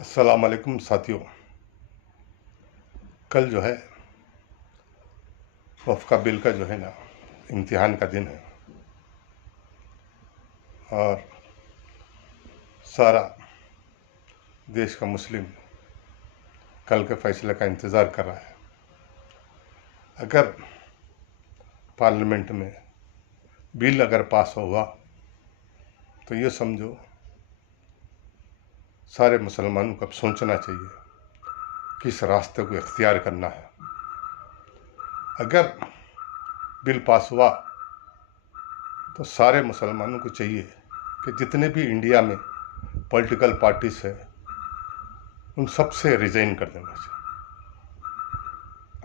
अस्सलाम वालेकुम साथियों। कल जो है वफ़ का बिल का जो है ना इम्तिहान का दिन है और सारा देश का मुस्लिम कल के फैसले का इंतज़ार कर रहा है। अगर पार्लियामेंट में बिल अगर पास होगा तो ये समझो सारे मुसलमानों को अब सोचना चाहिए किस रास्ते को इख्तियार करना है। अगर बिल पास हुआ तो सारे मुसलमानों को चाहिए कि जितने भी इंडिया में पॉलिटिकल पार्टीज है उन सब से रिज़ाइन कर देना चाहिए,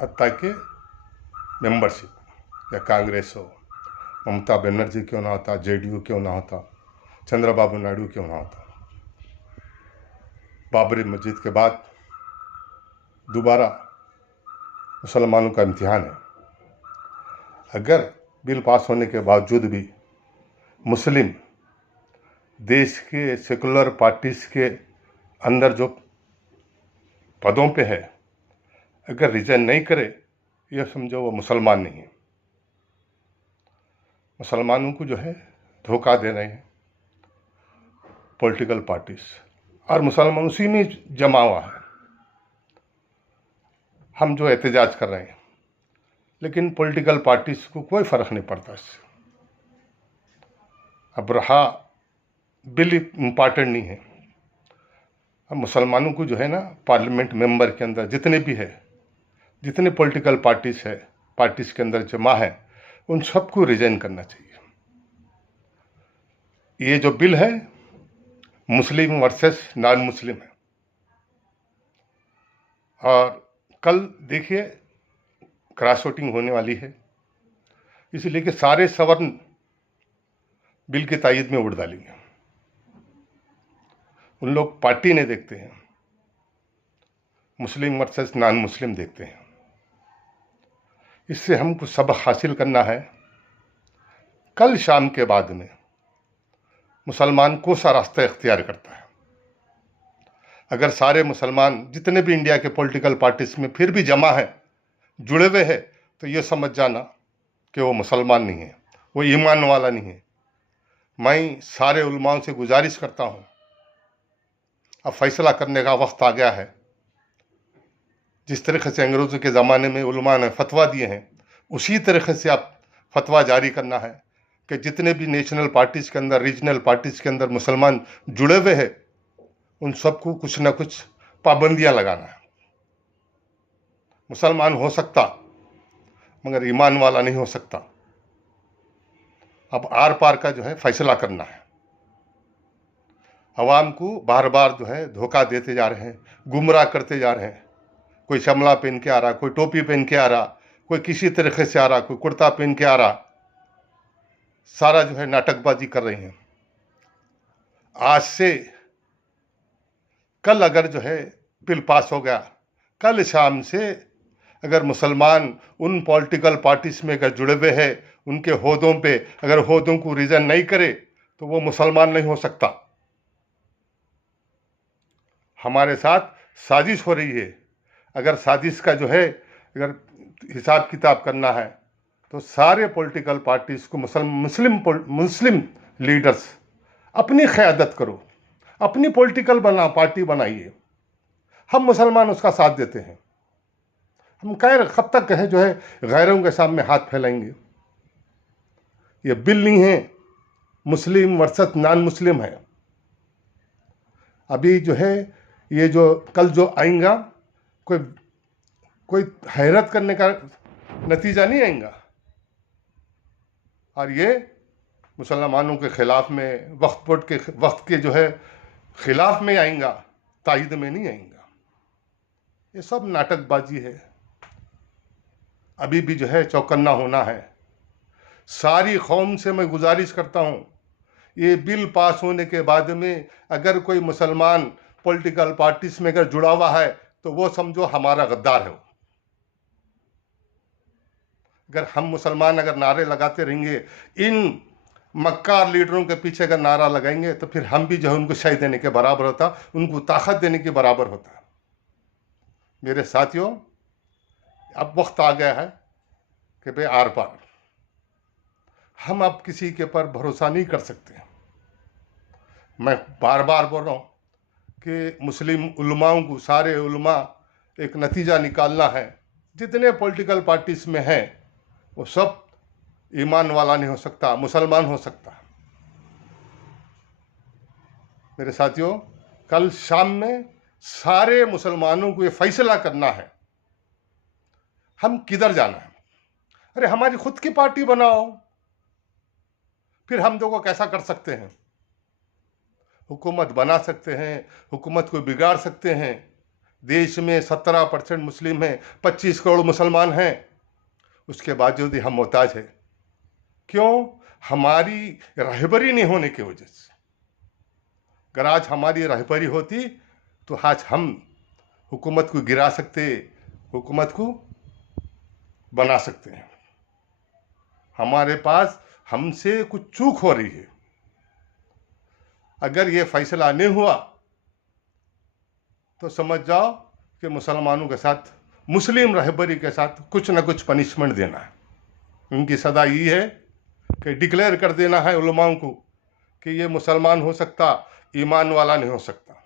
ताकि मेंबरशिप या कांग्रेस हो, ममता बनर्जी क्यों ना होता, जेडीयू क्यों ना होता, चंद्रबाबू नायडू क्यों ना होता, बाबरी मस्जिद के बाद दोबारा मुसलमानों का इम्तिहान है। अगर बिल पास होने के बावजूद भी मुस्लिम देश के सेकुलर पार्टीज के अंदर जो पदों पे है अगर रिजाइन नहीं करे, यह समझो वो मुसलमान नहीं है। मुसलमानों को जो है धोखा दे रहे हैं पॉलिटिकल पार्टीज, और मुसलमान उसी में जमा हुआ है। हम जो एहतजाज कर रहे हैं, लेकिन पॉलिटिकल पार्टीज को कोई फ़र्क नहीं पड़ता इससे। अब रहा बिल इम्पॉर्टेंट नहीं है। अब मुसलमानों को जो है ना पार्लियामेंट मेंबर के अंदर जितने भी है, जितने पॉलिटिकल पार्टीज है, पार्टीज के अंदर जमा है, उन सबको रिजाइन करना चाहिए। ये जो बिल है मुस्लिम वर्सेस नॉन मुस्लिम है। और कल देखिए क्रॉस वोटिंग होने वाली है, इसलिए कि सारे सवर्ण बिल की तायद में वोट डालेंगे। उन लोग पार्टी नहीं देखते हैं, मुस्लिम वर्सेस नॉन मुस्लिम देखते हैं। इससे हमको सबक हासिल करना है। कल शाम के बाद में मुसलमान कौन सा रास्ता इख्तियार करता है। अगर सारे मुसलमान जितने भी इंडिया के पॉलिटिकल पार्टीज में फिर भी जमा है, जुड़े हुए हैं, तो ये समझ जाना कि वो मुसलमान नहीं है, वो ईमान वाला नहीं है। मैं सारे उलमाओं से गुजारिश करता हूँ, अब फैसला करने का वक्त आ गया है। जिस तरीके से अंग्रेज़ों के ज़माने में उलमा ने फतवा दिए हैं, उसी तरीके से आप फतवा जारी करना है कि जितने भी नेशनल पार्टीज़ के अंदर, रीजनल पार्टीज़ के अंदर मुसलमान जुड़े हुए हैं, उन सबको कुछ ना कुछ पाबंदियां लगाना है। मुसलमान हो सकता मगर ईमान वाला नहीं हो सकता। अब आर पार का जो है फैसला करना है। अवाम को बार बार जो है धोखा देते जा रहे हैं, गुमराह करते जा रहे हैं। कोई शमला पहन के आ रहा, कोई टोपी पहन के आ रहा, कोई किसी तरीके से आ रहा, कोई कुर्ता पहन के आ रहा, सारा जो है नाटकबाजी कर रहे हैं। आज से कल अगर जो है बिल पास हो गया, कल शाम से अगर मुसलमान उन पॉलिटिकल पार्टीज में अगर जुड़े हुए हैं, उनके होदों पे अगर होदों को रिजाइन नहीं करे तो वो मुसलमान नहीं हो सकता। हमारे साथ साजिश हो रही है। अगर साजिश का जो है अगर हिसाब किताब करना है तो सारे पॉलिटिकल पार्टीज को मुस्लिम लीडर्स अपनी क़यादत करो, अपनी पॉलिटिकल पार्टी बनाइए। हम मुसलमान उसका साथ देते हैं। हम कब तक है जो है गैरों के सामने हाथ फैलाएंगे। ये बिल नहीं है मुस्लिम वर्सेस नॉन मुस्लिम है। अभी जो है ये जो कल जो आएगा, कोई कोई हैरत करने का नतीजा नहीं आएगा। और ये मुसलमानों के खिलाफ में वक्त के जो है खिलाफ में आएगा, तायद में नहीं आएगा। ये सब नाटकबाजी है। अभी भी जो है चौकन्ना होना है। सारी कौम से मैं गुजारिश करता हूँ, ये बिल पास होने के बाद में अगर कोई मुसलमान पॉलिटिकल पार्टीज में अगर जुड़ा हुआ है तो वो समझो हमारा गद्दार है। अगर हम मुसलमान अगर नारे लगाते रहेंगे इन मक्कार लीडरों के पीछे अगर नारा लगाएंगे तो फिर हम भी जो है उनको शय देने के बराबर होता, उनको ताकत देने के बराबर होता। मेरे साथियों, अब वक्त आ गया है कि भाई आर पार, हम अब किसी के पर भरोसा नहीं कर सकते। मैं बार बार बोल रहा हूँ कि मुस्लिम उलमाओं को, सारे उलमा एक नतीजा निकालना है, जितने पॉलिटिकल पार्टीज में हैं वो सब ईमान वाला नहीं हो सकता, मुसलमान हो सकता। मेरे साथियों, कल शाम में सारे मुसलमानों को ये फैसला करना है हम किधर जाना है। अरे हमारी खुद की पार्टी बनाओ, फिर हम लोगों को कैसा कर सकते हैं, हुकूमत बना सकते हैं, हुकूमत को बिगाड़ सकते हैं। देश में 17% मुस्लिम हैं, 25 करोड़ मुसलमान हैं, उसके बावजूद हम मोहताज हैं। क्यों? हमारी रहबरी नहीं होने की वजह से। अगर आज हमारी रहबरी होती तो आज हम हुकूमत को गिरा सकते, हुकूमत को बना सकते हैं। हमारे पास हमसे कुछ चूक हो रही है। अगर ये फैसला नहीं हुआ तो समझ जाओ कि मुसलमानों के साथ, मुस्लिम रहबरी के साथ कुछ ना कुछ पनिशमेंट देना है। उनकी सदा ये है कि डिक्लेयर कर देना है उलमाओं को कि ये मुसलमान हो सकता, ईमान वाला नहीं हो सकता।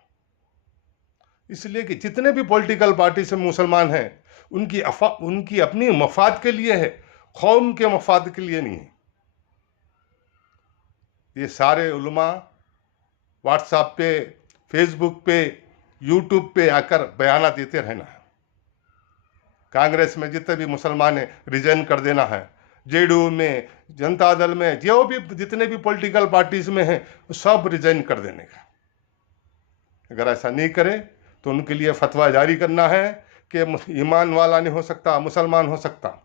इसलिए कि जितने भी पॉलिटिकल पार्टी से मुसलमान हैं, उनकी अपनी मफाद के लिए है, कौम के मफाद के लिए नहीं है। ये सारे उलमा व्हाट्सएप पे, फेसबुक पे, यूट्यूब पे आकर बयाना देते रहना है। कांग्रेस में जितने भी मुसलमान हैं रिजाइन कर देना है, जेडीयू में, जनता दल में, जो भी जितने भी पॉलिटिकल पार्टीज में हैं सब रिजाइन कर देने का। अगर ऐसा नहीं करे तो उनके लिए फतवा जारी करना है कि ईमान वाला नहीं हो सकता, मुसलमान हो सकता।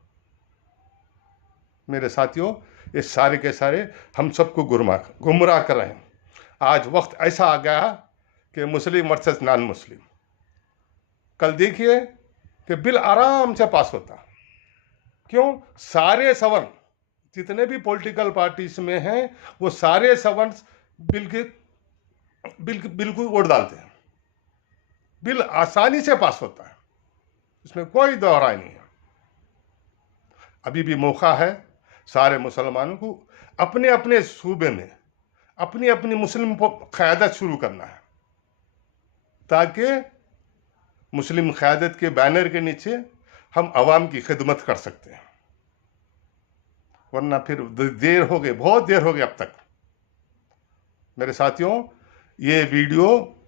मेरे साथियों, ये सारे के सारे हम सबको गुमराह कर रहे हैं। आज वक्त ऐसा आ गया कि मुस्लिम वर्सेस नॉन मुस्लिम। कल देखिए कि बिल आराम से पास होता। क्यों? सारे सवर्ण जितने भी पॉलिटिकल पार्टीज में हैं वो सारे सवर्ण बिल को वोट डालते हैं। बिल आसानी से पास होता है, इसमें कोई दो राय नहीं है। अभी भी मौका है सारे मुसलमानों को अपने अपने सूबे में अपनी अपनी मुस्लिम क़यादत शुरू करना है, ताकि मुस्लिम क़यादत के बैनर के नीचे हम आवाम की खिदमत कर सकते हैं। वरना फिर देर हो गई, बहुत देर हो गई अब तक। मेरे साथियों, ये वीडियो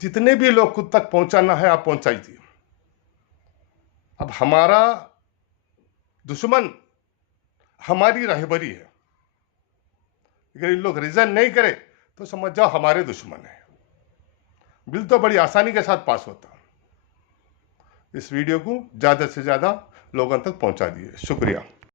जितने भी लोग खुद तक पहुंचाना है आप पहुंचाई थी। अब हमारा दुश्मन हमारी रहबरी है। अगर इन लोग रिजाइन नहीं करे तो समझ जाओ हमारे दुश्मन है। बिल तो बड़ी आसानी के साथ पास होता। इस वीडियो को ज़्यादा से ज़्यादा लोगों तक पहुंचा दिए। शुक्रिया।